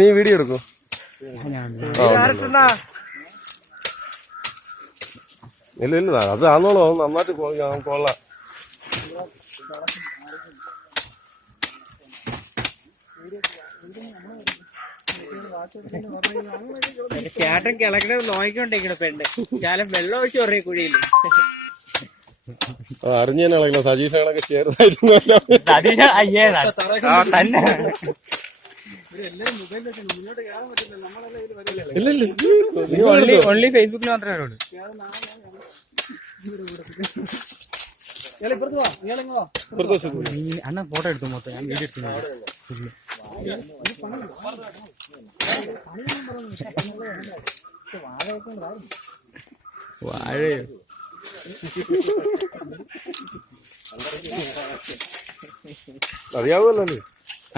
നീ വീഡിയോ എടുക്കൂ. ഇല്ല ഇല്ല, അത് ആന്നോളൂ, നന്നായിട്ട് കൊള്ളാം. ചേട്ടൻ കിളക്കണ നോക്കിക്കൊണ്ടിരിക്കണ പെണ്ണ് ഞാൻ വെള്ളം ഒഴിച്ച് കുറേ കുഴിയില് അറിഞ്ഞു തന്നെ ഇളകണം. സജീഷകളൊക്കെ ചേർന്നായിരുന്നു. സതീഷ അയ്യേ തന്നെ ഓൺലി ഫേസ്ബുക്കിൽ മാത്രമേ വരുള്ളൂ. അണ്ണ ഫോട്ടോ എടുത്തു മൊത്തം, ഞാൻ വീഡിയോ എടുത്തു. വാഴയോ അറിയാവല്ലോ.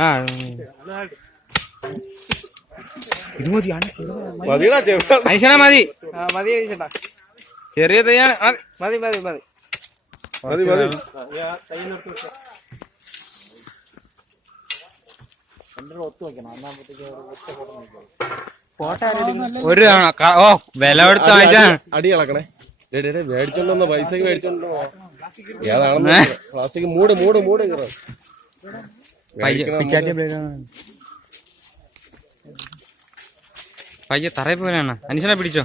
ആ ഇത് മതി ഐഷണ, മതി മതി ഐഷണ, ചെറിയ തയ്യാണ്. മതി മതി മതി മതി മതി. ഒരു ഓ വില കൊടുത്ത് വാങ്ങിച്ചാണ്. അടി ഇളക്കണേ. മേടിച്ചോണ്ടോ പൈസക്ക് മേടിച്ചോണ്ടോ ഏതാണെന്ന്. പ്ലാസ്റ്റിക് മൂട് മൂട് മൂട് പയ്യ തറയിൽ പോലെയാണ്. അനീഷനെ പിടിച്ചോ.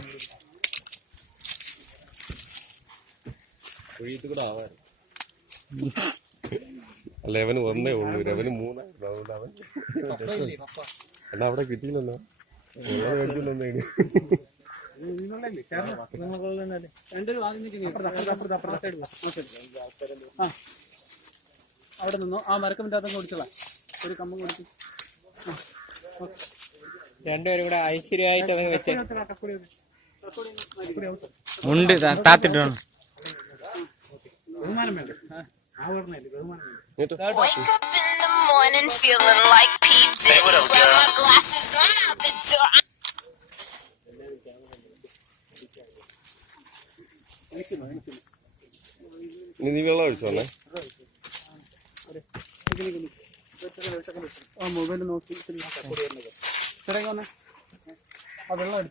അല്ല, അവന് ഒന്നേ ഉള്ളൂ, അവന് മൂന്നായിരുന്നു. അവൻ അല്ല അവിടെ കിട്ടിയില്ലല്ലോ. മേടിച്ചില്ലോ. അവിടെ നിന്നോ, ആ മരക്കമിന്റെ അകത്ത് ഓടിച്ചോളാം. ഒരു കമ്പം കൊടുത്തു. രണ്ടുപേരും കൂടെ ഐശ്വര്യമായിട്ട് വെച്ചേ ഉണ്ട്. താത്തിട്ട് വേണം. ബഹുമാനം വേണ്ട. ആ ഓർമ്മയില്ല, ബഹുമാനം വേണ്ട. Wake up in the morning feeling like P. Diddy. Grab my glasses, I'm out the door. നീ വെള്ളം ഒഴിച്ചോന്നെ. ആ മൊബൈൽ നോക്കി ആ വെള്ളം